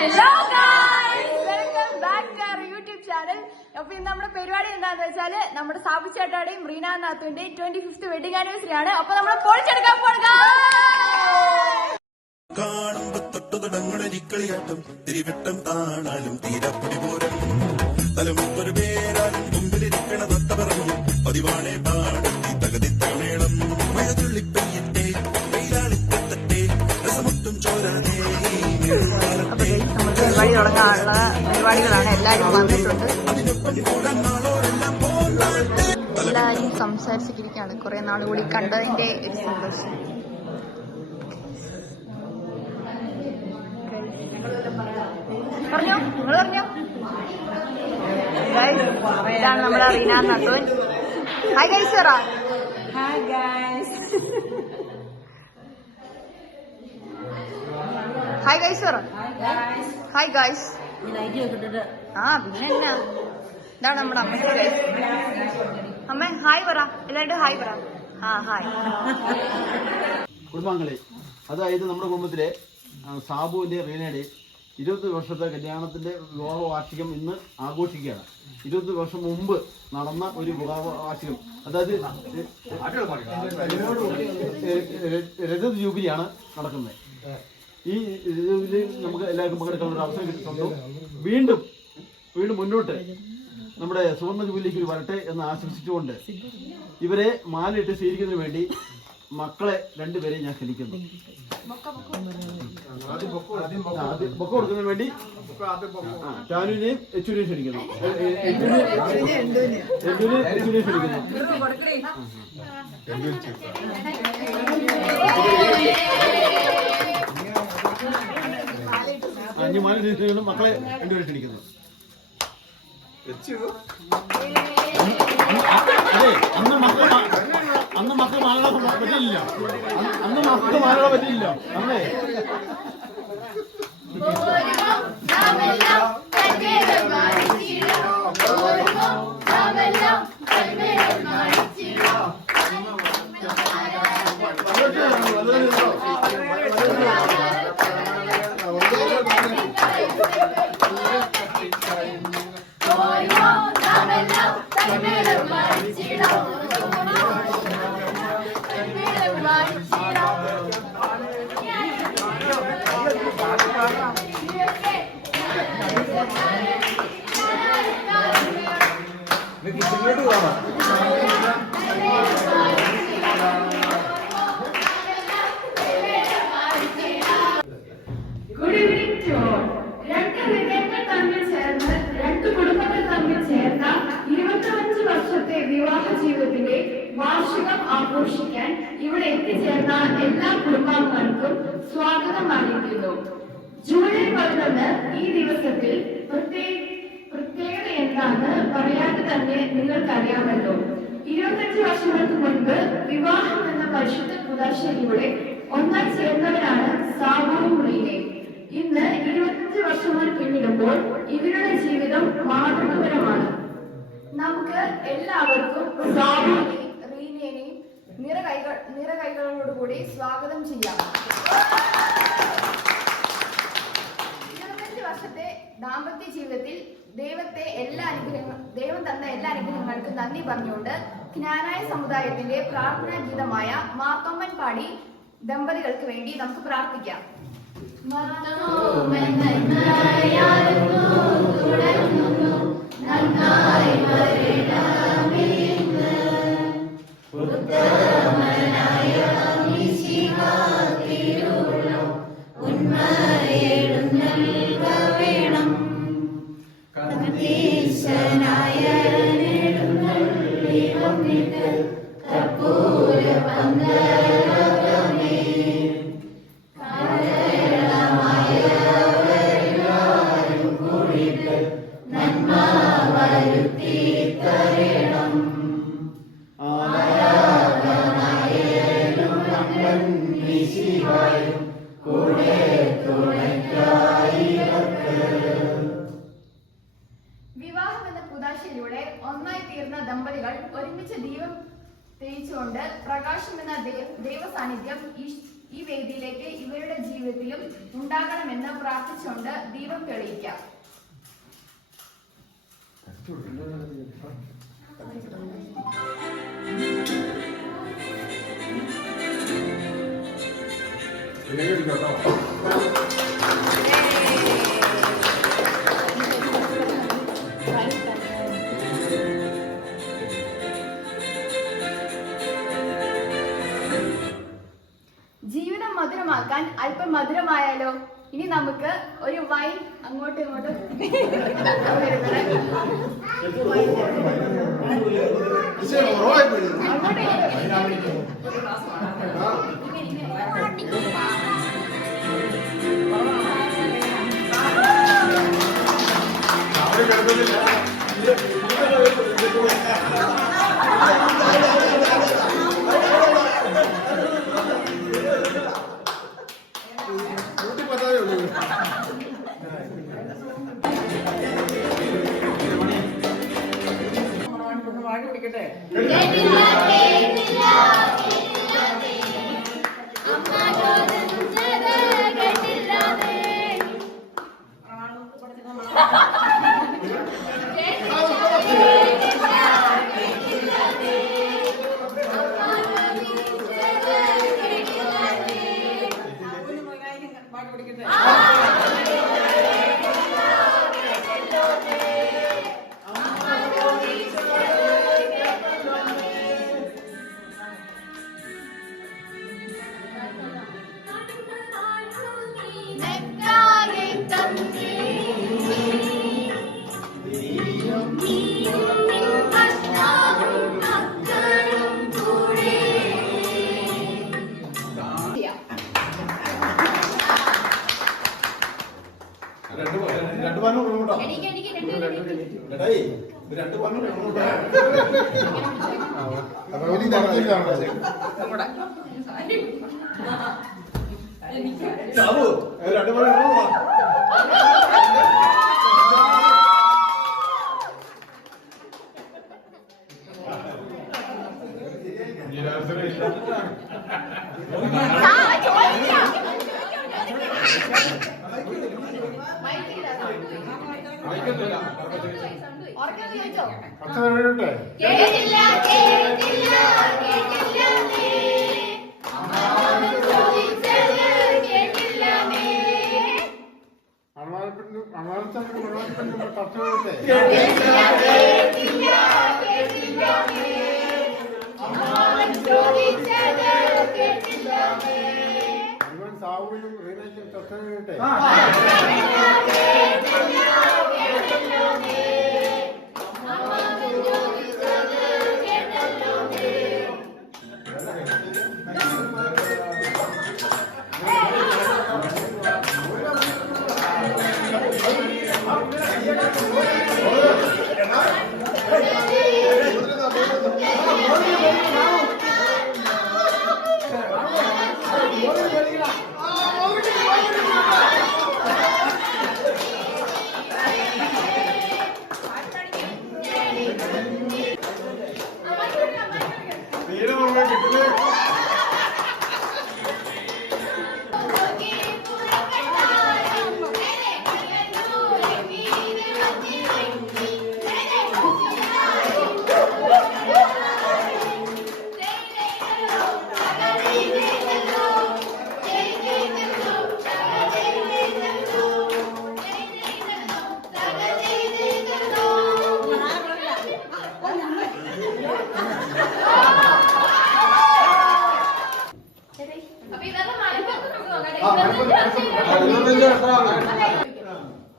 Hello guys, welcome back to our YouTube channel. അപ്പൊ ഇന്ന് നമ്മുടെ പരിപാടി എന്താണെന്ന് വെച്ചാല് നമ്മുടെ സാബു ചേട്ടാടെയും റീന നാത്തുവിന്റെയും 25th വെഡിങ് ആനിവേഴ്സറി ആണ്. അപ്പൊ നമ്മൾ പൊളിച്ചെടുക്കാൻ പോകുക. കാണുമ്പോ തൊട്ടു തുടങ്ങുകളിയാട്ടം തിരിവട്ടം താണാലും തീരപ്പൊടി പോരം തലമുത്തൊരു പേരാലും മുമ്പിലിരിക്കണ തൊട്ട പറഞ്ഞു പതിവാണേ പാടത്തി തകതി തകമേളം മഴ തുള്ളിപ്പെയ്യട്ടെ വെയിലാളിത്തട്ടെ രസമൊട്ടും ചോരാതെ. പരിപാടി തുടങ്ങാനുള്ള പരിപാടികളാണ്. എല്ലാരും വന്നിട്ടുണ്ട്. എല്ലാരും സംസാരിച്ചിരിക്കുകയാണ്. കുറെ നാൾ കൂടി കണ്ടതിന്റെ ഒരു സന്തോഷം. പറഞ്ഞോ, നിങ്ങൾ പറഞ്ഞോ. ഇതാണ് നമ്മുടെ റീന നാത്തോൻ. ഹായ് ഗൈസ് പറ. Hi guys. ഹായ് ഗൈസ് പറ. Hi guys. ആ പിന്നെ എന്നാ, ഇതാണ് നമ്മുടെ അമ്മ. അമ്മ ഹായ് പറ. എല്ലാവരും ഹായ് പറ. ആ ഹായ്. കുടുംബാംഗങ്ങളെ, അതായത് നമ്മുടെ കുടുംബത്തിലെ സാബുവിന്റെ റീനയുടെ 20 വർഷത്തെ കല്യാണത്തിന്റെ വിവാഹ വാർഷികം ഇന്ന് ആഘോഷിക്കുകയാണ്. 20 വർഷം മുമ്പ് നടന്ന ഒരു വിവാഹ വാർഷികം, അതായത് രജത ജൂബിലിയാണ് നടക്കുന്നത്. ഈ ജൂബിലി നമുക്ക് എല്ലാവർക്കും പങ്കെടുക്കാൻ ഒരു അവസരം കിട്ടുന്നുണ്ടോ. വീണ്ടും മുന്നോട്ട് നമ്മുടെ സുവർണ്ണ ജൂബിലിക്ക് വരട്ടെ എന്ന് ആശംസിച്ചുകൊണ്ട് ഇവരെ മാലയിട്ട് സ്വീകരിക്കുന്നതിന് വേണ്ടി മക്കളെ രണ്ടുപേരെ ഞാൻ ക്ഷണിക്കുന്നു. ബൊക്ക കൊടുക്കുന്നതിന് വേണ്ടി ടാനുവിനെയും യച്ചുവിനെയും ക്ഷണിക്കുന്നു. യച്ചുവിനെയും ക്ഷണിക്കുന്നു. അഞ്ച് മാല ക്ഷണിക്കുന്നു. മക്കളെ രണ്ടുപേരെ ക്ഷണിക്കുന്നു. അതെ, അന്ന് മക്കൾ മാലകളെ പറ്റിയില്ല. അന്ന് മക്കൾ മാലകളെ പറ്റിയില്ല. അന്നേ വിവാഹ ജീവിതത്തിന്റെ വാർഷികം ആഘോഷിക്കാൻ ഇവിടെ എത്തിച്ചേർന്ന എല്ലാ കുടുംബാംഗങ്ങൾക്കും സ്വാഗതം അറിയിക്കുന്നു. ജൂലൈ 11 ഈ ദിവസത്തിൽ പ്രത്യേകത എന്താണെന്ന് പറയാതെ തന്നെ നിങ്ങൾക്കറിയാമല്ലോ. 25 വർഷങ്ങൾക്ക് മുൻപ് വിവാഹം എന്ന പരിശുദ്ധ കുദാശയിലൂടെ ഒന്നായി ചേർന്നവരാണ് സാബുവും റീനയും. ഇന്ന് 25 വർഷങ്ങൾ പിന്നിടുമ്പോൾ ഇവരുടെ ജീവിതം മാതൃകപരമാണ്. നമുക്ക് എല്ലാവർക്കും സാബുവിനെയും റീനയെയും നിറകൈകളോടുകൂടി സ്വാഗതം ചെയ്യാം. 25 വർഷത്തെ ദാമ്പത്യ ജീവിതത്തിൽ ദൈവം തന്ന എല്ലാ അനുഗ്രഹങ്ങൾക്കും നന്ദി പറഞ്ഞുകൊണ്ട് ജ്ഞാനായ സമുദായത്തിന്റെ പ്രാർത്ഥനാ ഗീതമായ മാർത്തോമ്മൻ പാടി ദമ്പതികൾക്ക് വേണ്ടി നമുക്ക് പ്രാർത്ഥിക്കാം. വിവാഹം എന്ന കുദാശയിലൂടെ ഒന്നായി തീർന്ന ദമ്പതികൾ ഒരുമിച്ച് ദീപം തെളിയിച്ചുകൊണ്ട് പ്രകാശം എന്ന ദൈവ സാന്നിധ്യം ഈ വേദിയിലേക്ക് ഇവരുടെ ജീവിതത്തിലും ഉണ്ടാകണമെന്ന് പ്രാർത്ഥിച്ചുകൊണ്ട് ദീപം തെളിയിക്കാം. ജീവിതം മധുരമാക്കാൻ അല്പം മധുരമായാലോ? ഇനി നമുക്ക് ഒരു വൈൻ അങ്ങോട്ടും ഇങ്ങോട്ടും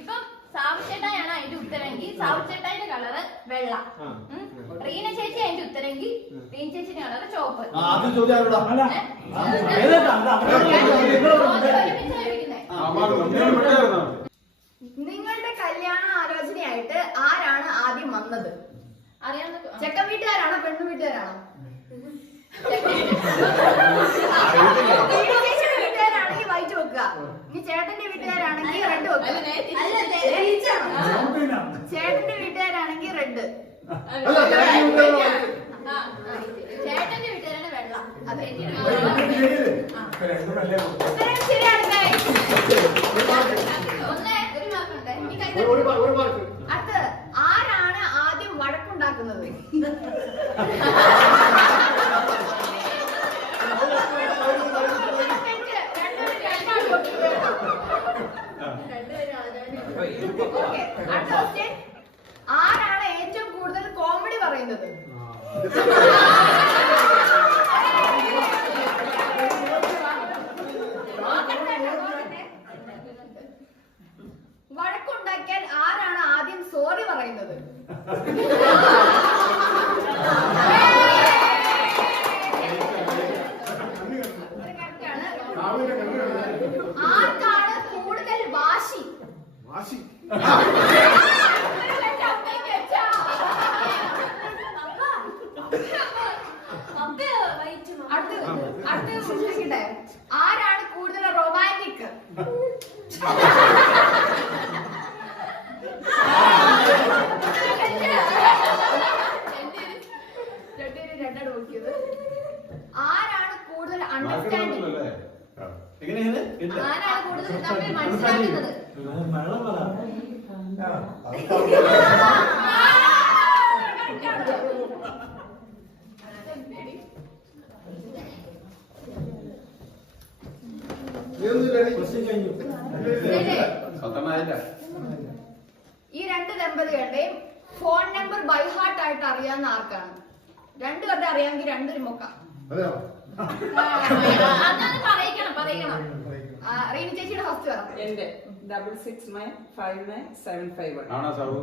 ഇപ്പം സാവുച്ചേട്ടായാണ് അതിന്റെ ഉത്തരെങ്കിൽ സാവുച്ചേട്ടാന്റെ കളറ് വെള്ള, റീന ചേച്ചി അതിന്റെ ഉത്തരെങ്കിൽ റീന ചേച്ചിന്റെ കളറ് ചോപ്പ്. നിങ്ങളുടെ കല്യാണ ആലോചനയായിട്ട് ആരാണ് ആദ്യം വന്നത്? അറിയാവുന്ന ചെക്കൻ വീട്ടുകാരാണോ പെണ്ണു വീട്ടുകാരാണോ? വീട്ടുകാരാണെങ്കിൽ വൈറ്റ് വെക്കുക, ഇനി ചേട്ടന്റെ വീട്ടുകാരാണെങ്കിൽ റെഡ് വെക്കുക. ചേട്ടന്റെ വീട്ടുകാരാണെങ്കിൽ റെഡ്, ചേട്ടന്റെ വീട്ടുകാരാണ് വെള്ളം. അതെ ഉത്തരം ശരിയാണ് guys. ഒരു മാർക്കുണ്ട്. അടുത്ത് ആരാണ് ആദ്യം വഴക്കുണ്ടാക്കുന്നത്? Okay, അടുത്ത question. ആരാണ് ഏറ്റവും കൂടുതൽ കോമഡി പറയുന്നത്? വഴക്കുണ്ടാക്കിയാൽ ആരാണ് ആദ്യം സോറി പറയുന്നത്? ആർക്കാണ് കൂടുതൽ വാശി? അടുത്ത് ചോദിക്കട്ടെ, ആരാണ് കൂടുതൽ റൊമാൻറ്റിക്? രണ്ടാണ് നോക്കിയത്. ആരാണ് കൂടുതൽ അണ്ടർസ്റ്റാൻഡിങ്? ആരാണ് കൂടുതൽ തമ്മിൽ മനസ്സിലാക്കുന്നത്? ഈ രണ്ട് ദമ്പതികളുടെയും ഫോൺ നമ്പർ ബൈ ഹാർട്ട് ആയിട്ട് അറിയാവുന്ന ആർക്കാണ്? രണ്ടുപേരുടെ അറിയാമെങ്കിൽ രണ്ടൊരു മൊക്ക. പറയിക്കണം. റീന ചേച്ചിയുടെ ഫസ്റ്റ് പറ. എന്റെ 66959751.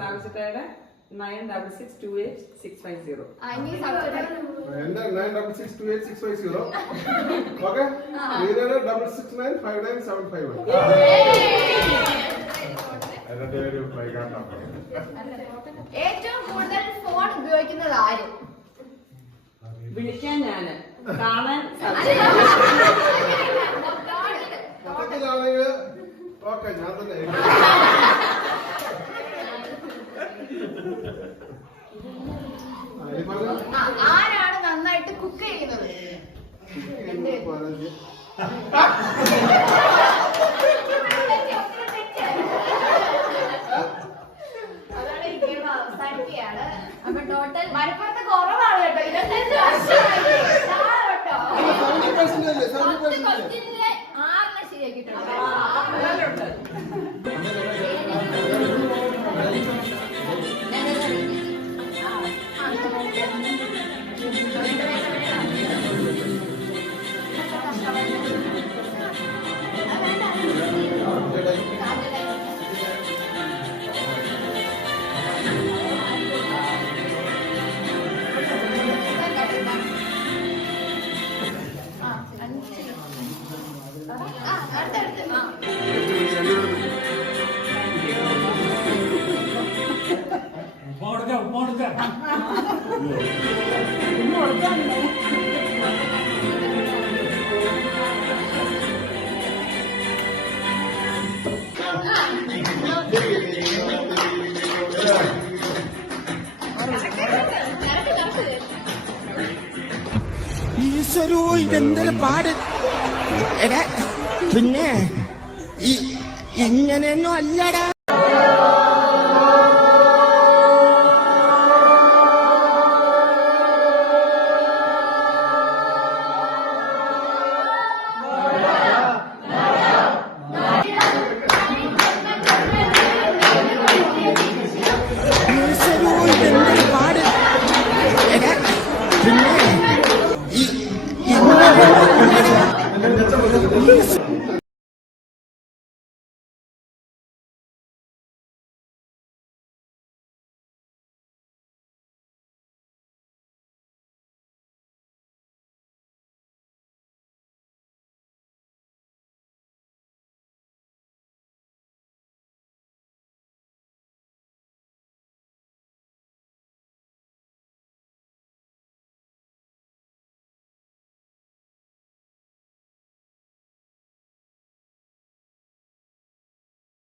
സാവിച്ചിട്ടയുടെ 96628650. ഇനി സബ്ജക്ട് എന്റെ 96628650. ഓക്കെ, നീരയുടെ 66959751. ഏറ്റവും കൂടുതൽ ഫോൺ ഉപയോഗിക്കുന്നത് ആര്? വിളിക്കാൻ ഞാന്, കാണാൻ സത്യത്തിലാണെങ്കിൽ ഓക്കെ ഞാൻ തന്നെ. ആരാണ് നന്നായിട്ട് കുക്ക് ചെയ്യുന്നത്? അതാണ് ഈ ഗെയിം അവസാനിക്കുകയാണ്. അപ്പൊ ടോട്ടൽ മലപ്പുറത്ത് കുറവാണ് കേട്ടോ. 25 വർഷമായി കേട്ടോ. 10 ക്വസ്റ്റ്യനിലെ 6 ശരിയാക്കിയിട്ടുണ്ട്. ഈശ്വരോ, ഇതെന്തൊരു പാട്. എടാ പിന്നെ ഇങ്ങനെയൊന്നും അല്ലടാ.